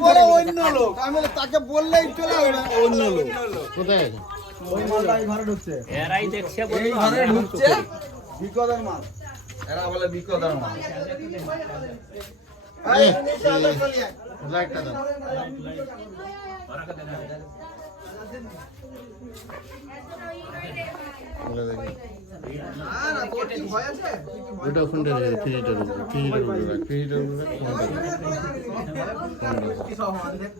বলে অন্য লোক আমি তাকে বললেই চলে অন্য লোক কোথায় আছে ওই মালটা এই ঘরে ঢুকছে এরাই দেখছে এই ঘরে ঢুকছে বিকদার মাল এরা বলে বিকদার মাল এই, এই, চলে, চলে আয়। লাইটটা দাও বলে দেখি না, না, তোর দেখ।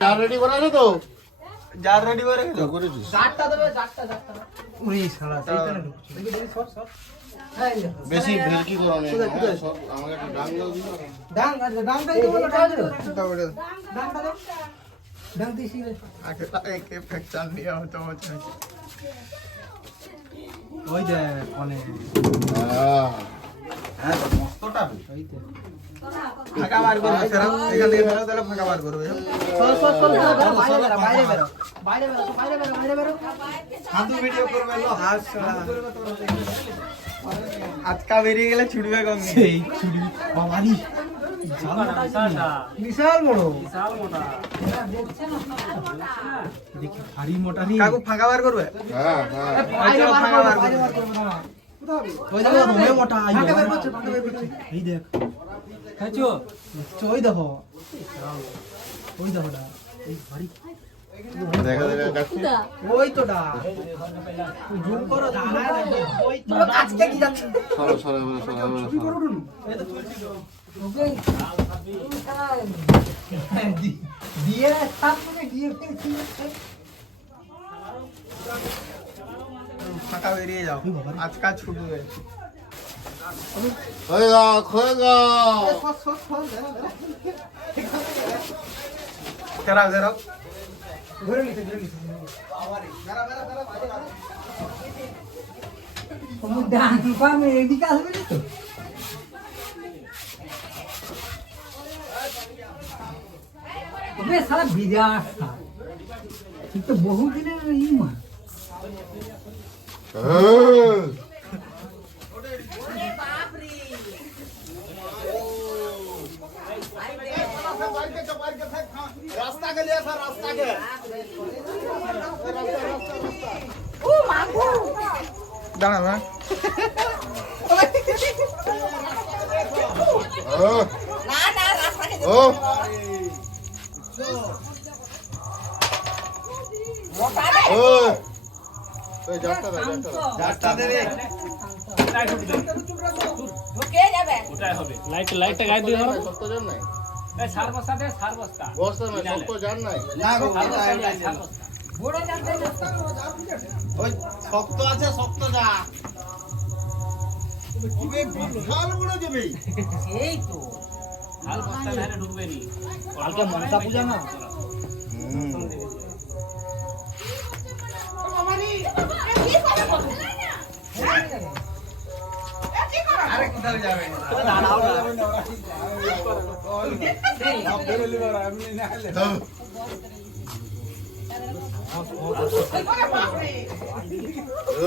চার রেডি করা তো? যার রেডি করে বেশি ভেলকি করো না? হ্যাঁ, আমাকে একটা ডাং দাও দিও আগে একে ফ্র্যাকচার নিয়ে হতো হচ্ছে ওই দেখ অনেক আহ, তো মস্তটা ফাঁকা বার করবে সেরা এখান থেকে ফেরো তাহলে ফাঁকা বার করবে হাতু ভিডিও করবে লো আজকা বেরিয়ে গেলে ছুটবে কম সেই ছুরি বাবারি বিশাল বড়। বিশাল মোটা দেখি ভারী মোটা রে কাকু ফাঁকা বার করবে? হ্যাঁ হ্যাঁ। ফাঁকা বার করবে। ওই দেখো মোটা আই এই দেখ। খাইছো? ওই দেখো। ওই দেখো না এই ভারী দেখা দেখা দেখো। ওই তো ডা জুম করো ওই তো আজকে কি যাচ্ছে সরো সরো এবারে সরো এবারে সরো। দিয়ে তারপরে দিয়ে ফাঁকা বেরিয়ে যাও। আজকা ছুটবে হয়ে যাও হয়ে যাও। ফেরাও ধরে নিতে ধরে নিতে। ডান পামে এদিকে আসবে তো? ই মাছ এই, রাস্তা কে লিয়ে আসা রাস্তা কে দাঁড়া ভাই ও ও ও এই যাত্রা দাও যাত্রা দাও রাস্তা দে রে ওটাই হবে? লাইট লাইটটা গায়ে দিয়ে এই সার বস্তা দে সার বস্তা বস্তা নাই সত্য জান নাই। না ওই শক্ত আছে শক্ত যা বিশাল বড় যাবে সার বস্তা ধারে ঢুকবে নি কালকে মনসা পূজা না আরে কোথাও যাবে দাও।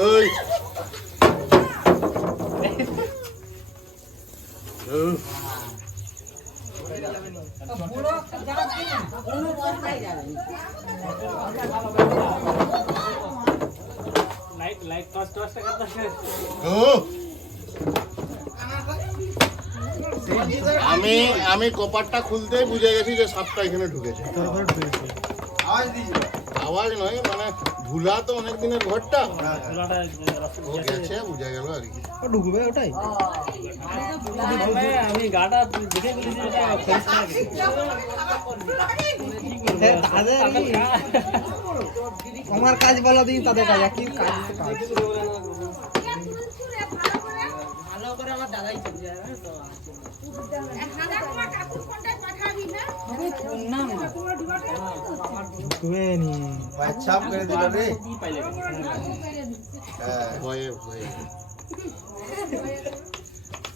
ওই ও লাইট লাইট টর্চ টর্চটা করতে ও আমি আমি কপারটা খুলতেই বুঝে গেছি যে সাপটা এখানে ঢুকেছে। আওয়াজ নয় মানে ধুলা তো অনেক দিনের ঘরটা। ও গেছে বুঝে গেল আর কি। ঢুকবে ওটাই? আমি গাটা দেখে তাদের আমার কাজ বলা দিই তাদের কাজ কি কাজ। কাজ ঢুকবে নি বাচ্চাপ করে দিল রে। হ্যাঁ। ভয়ে ভয়ে।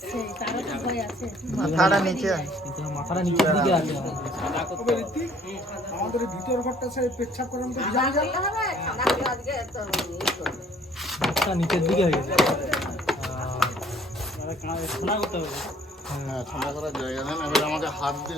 তো মাথাটা নিচে মাথাটা দিকে আছে আমাদের ভিতর ঘরটা পেচ্ছাপ করার ভিজা ভিজা নিচের দিকে হয়ে গেছে ঠান্ডা করার জায়গা নেই এবার আমাকে হাত দিয়ে